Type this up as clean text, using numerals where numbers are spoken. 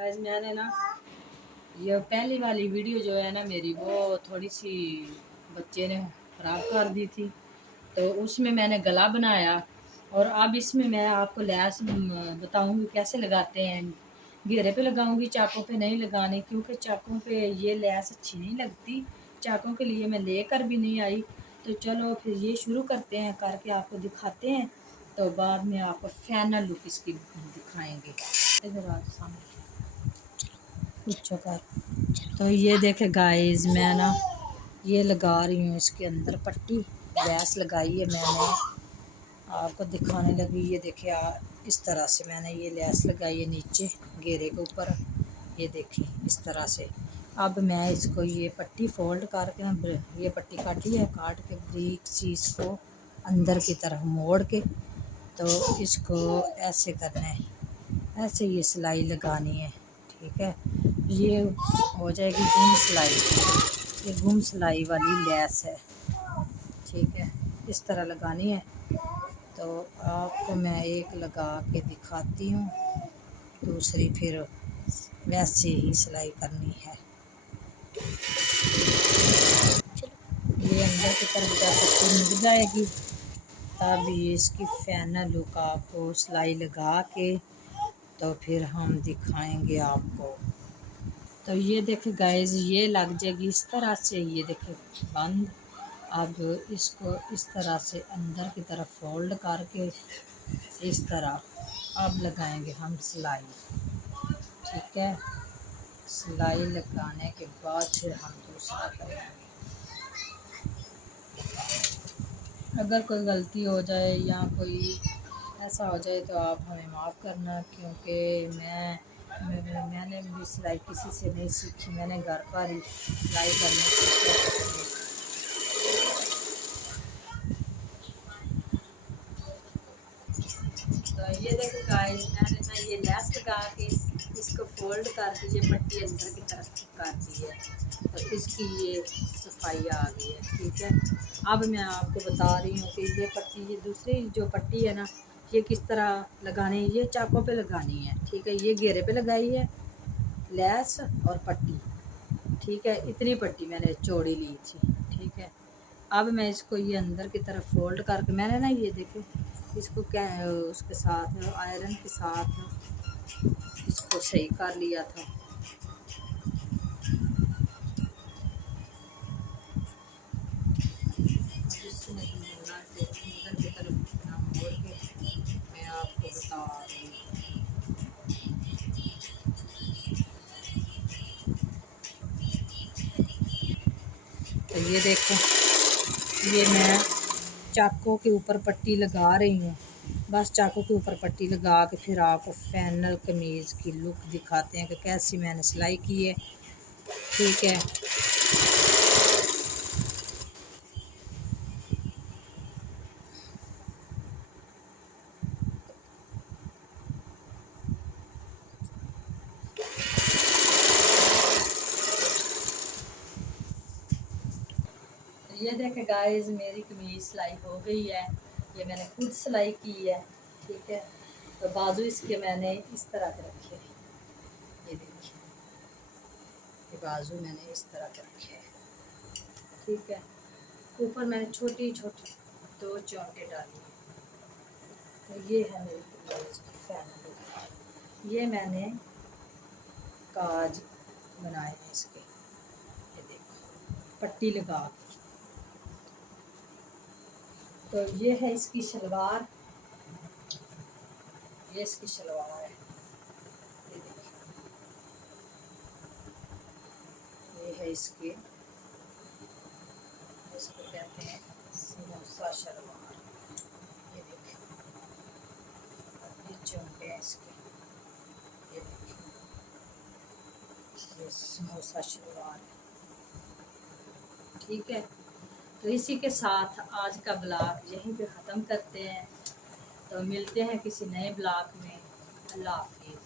Guys मैंने ना ये पहली वाली वीडियो जो है ना मेरी वो थोड़ी सी बच्चे ने ख़राब कर दी थी। तो उसमें मैंने गला बनाया और अब इसमें मैं आपको लैस बताऊंगी कैसे लगाते हैं। घेरे पे लगाऊंगी, चाकों पे नहीं लगाने, क्योंकि चाकों पे ये लैस अच्छी नहीं लगती। चाकों के लिए मैं लेकर भी नहीं आई। तो चलो फिर ये शुरू करते हैं, करके आपको दिखाते हैं। तो बाद में आपको फाइनल लुक इसकी दिखाएंगे। इधर आ जाओ सामने कुछ कर। तो ये देखे गाइस, मैं ना ये लगा रही हूँ इसके अंदर पट्टी। गैस लगाई है मैंने, आपको दिखाने लगी। ये देखे इस तरह से मैंने ये लैस लगाई है नीचे घेरे के ऊपर। ये देखिए इस तरह से। अब मैं इसको ये पट्टी फोल्ड करके ना, ये पट्टी काटी है, काट के ब्रीक सी इसको अंदर की तरफ मोड़ के तो इसको ऐसे करना है, ऐसे ये सिलाई लगानी है। ठीक है, ये हो जाएगी गुम सिलाई। ये गुम सिलाई वाली लैस है। ठीक है, इस तरह लगानी है। तो आपको मैं एक लगा के दिखाती हूँ, दूसरी फिर वैसे ही सिलाई करनी है। ये अंदर की तरफ जाकर मिल जाएगी, तब ये इसकी फाइनल लुक आपको सिलाई लगा के तो फिर हम दिखाएंगे आपको। तो ये देखे गाइस, ये लग जाएगी इस तरह से। ये देखे बंद। अब इसको इस तरह से अंदर की तरफ फोल्ड करके इस तरह अब लगाएंगे हम सिलाई। ठीक है, सिलाई लगाने के बाद फिर हम दूसरा करेंगे। अगर कोई गलती हो जाए या कोई ऐसा हो जाए तो आप हमें माफ़ करना, क्योंकि मैंने भी सिलाई किसी से नहीं सीखी, मैंने घर पर ही सिलाई करने सीखी। तो ये देखो गाइस, मैंने ना ये लैस लगा के इसको फोल्ड करके ये पट्टी अंदर की तरफ कर दी है। तो इसकी ये सफाई आ गई है। ठीक है, अब मैं आपको बता रही हूँ कि ये पट्टी, ये दूसरी जो पट्टी है ना, ये किस तरह लगानी है। ये चाकों पे लगानी है। ठीक है, ये घेरे पे लगाई है लैस और पट्टी। ठीक है, इतनी पट्टी मैंने चौड़ी ली थी। ठीक है, अब मैं इसको ये अंदर की तरफ फोल्ड करके मैंने ना ये देखो इसको क्या उसके साथ आयरन के साथ इसको सही कर लिया था। अंदर की तरफ मोड़ के मैं आपको बता रही हूँ। तो ये देखो, ये मैं चाकों के ऊपर पट्टी लगा रही हूँ। बस चाकों के ऊपर पट्टी लगा के फिर आपको फाइनल कमीज़ की लुक दिखाते हैं कि कैसी मैंने सिलाई की है। ठीक है, ये देखे गाइस, मेरी कमीज सिलाई हो गई है। ये मैंने खुद सिलाई की है। ठीक है, तो बाजू इसके मैंने इस तरह के रखे हैं। ये देखिए, ये बाजू मैंने इस तरह के रखे हैं। ठीक है, ऊपर मैंने छोटी छोटी दो चौंके डाली हैं। तो ये है मेरी कमीज की फाइनल लुक। ये मैंने काज बनाए हैं इसके। ये देखो पट्टी लगा के। तो ये है इसकी शलवार, ये इसकी शलवार है। ये देखिए, ये है इसके, इसको कहते हैं समोसा शलवार। ये देखिए, ये चौंके हैं इसके। ये देखिए, ये समोसा शलवार है। ठीक है, तो इसी के साथ आज का ब्लॉग यहीं पे ख़त्म करते हैं। तो मिलते हैं किसी नए ब्लॉग में। अल्लाह हाफिज़।